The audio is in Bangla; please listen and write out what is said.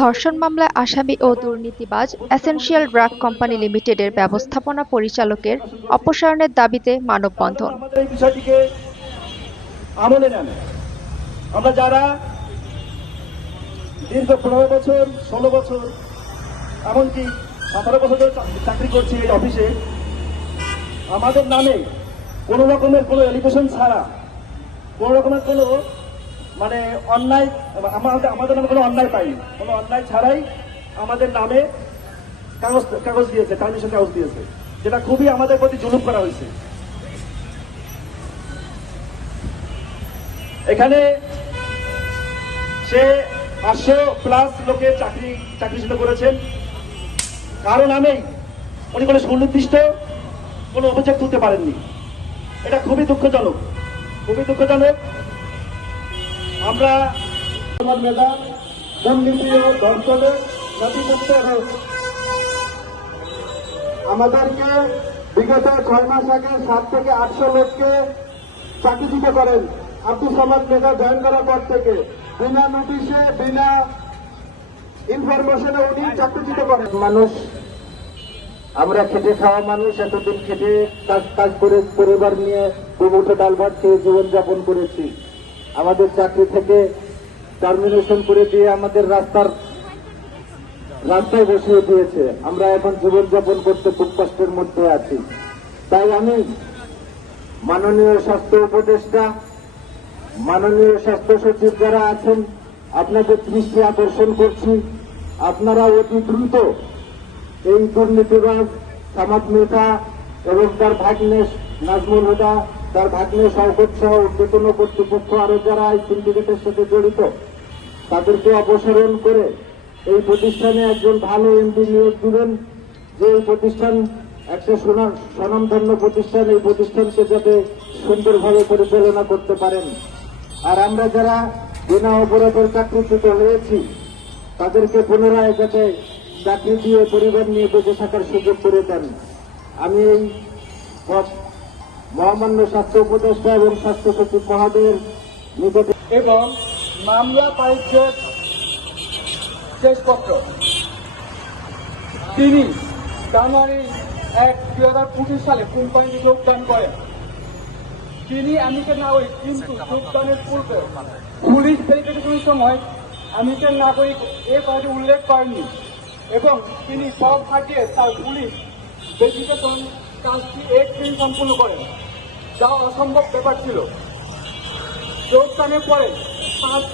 ধর্ষণ মামলায় আসামি ও দুর্নীতিবাজ এসেনশিয়াল ড্রাগ কোম্পানি লিমিটেডের ব্যবস্থাপনা পরিচালকের অপসারণের দাবিতে মানববন্ধন। আমাদের এই বিষয়টিকে আমলে নেন। আমরা যারা দীর্ঘ 15 বছর 16 বছর এমনকি 17 বছর ধরে চাকরি করছি এই অফিসে, আমাদের নামে কোনো রকমের কোনো এলিগেশন ছাড়া, কোনো রকমের কোনো মানে অন্যায়, আমাদের নামে কোনো অন্যায় পাইনি, কোনো অন্যায় ছাড়াই আমাদের নামে কাগজ দিয়েছে, পারমিশন কাগজ দিয়েছে, যেটা খুবই আমাদের প্রতি জুলুম করা হয়েছে। এখানে সে 500+ লোকে চাকরিচ্যুত করেছেন, কারণ নামেই উনি কোনো সুনির্দিষ্ট কোনো অভিযোগ তুলতে পারেননি। এটা খুবই দুঃখজনক, খুবই দুঃখজনক। আমরা মেধা দুর্নীতি ও ধর্ষণের নথিপত্র রোধ, আমাদেরকে বিগত 6 মাস আগে 7 থেকে 800 লোককে চাকরিচ্যুত করেন। আব্দুল সামাদ মেধা জয়েন করার পর থেকে বিনা নোটিশে, বিনা ইনফরমেশনে উনি চাকরিচ্যুত করেন। মানুষ, আমরা খেটে খাওয়া মানুষ, এতদিন খেটে কাজ করে পরিবার নিয়ে দুমুঠো ডাল ভাত খেয়ে জীবনযাপন করেছি। আমাদের চাকরি থেকে টার্মিনেশন করে দিয়ে আমাদের রাস্তায় বসিয়ে দিয়েছে। আমরা এখন জীবনযাপন করতে খুব কষ্টের মধ্যে আছি। তাই আমি মাননীয় স্বাস্থ্য উপদেষ্টা, মাননীয় স্বাস্থ্য সচিব যারা আছেন, আপনাদের দৃষ্টি আকর্ষণ করছি, আপনারা অতি দ্রুত এই দুর্নীতিবাজ সামাদ মেধা এবং তার ভাগ্নে নাজমুল হুদা, তার ভাগ্নে শওকত সহ ঊর্ধ্বতন কর্তৃপক্ষ আরো যারা এই সিন্ডিকেটের সাথে জড়িত, তাদেরকে অপসারণ করে এই প্রতিষ্ঠানে একজন ভালো এমডি নিয়োগ দিবেন, যে এই প্রতিষ্ঠান একটা স্বনামধন্য প্রতিষ্ঠান, এই প্রতিষ্ঠানকে যাতে সুন্দরভাবে পরিচালনা করতে পারেন। আর আমরা যারা বিনা অপরাধের চাকরিচ্যুত হয়েছি, তাদেরকে পুনরায় যাতে চাকরি দিয়ে পরিবার নিয়ে বেঁচে থাকার সুযোগ করে দেন। আমি এই মহামান্য স্বাস্থ্য উপদেষ্টা এবং স্বাস্থ্য সচিব মহোদয়ের নিকটে এবং মামলা বাণিজ্যের শেষপত্র তিনি জানুয়ারি 1, 2025 সালে কোম্পানিতে যোগদান করেন। তিনি আমেরিকান নাগরিক, কিন্তু যোগদানের পূর্বে পুলিশ ভেরিফিকেশনের সময় আমেরিকান নাগরিক এ কথাটি উল্লেখ করেননি এবং তিনি সব খাটিয়ে তার পুলিশ ভেরিফিকেশন কাজটি 1 দিন সম্পূর্ণ করেন, যা অসম্ভব ব্যাপার ছিল। যোগদানের পরে 5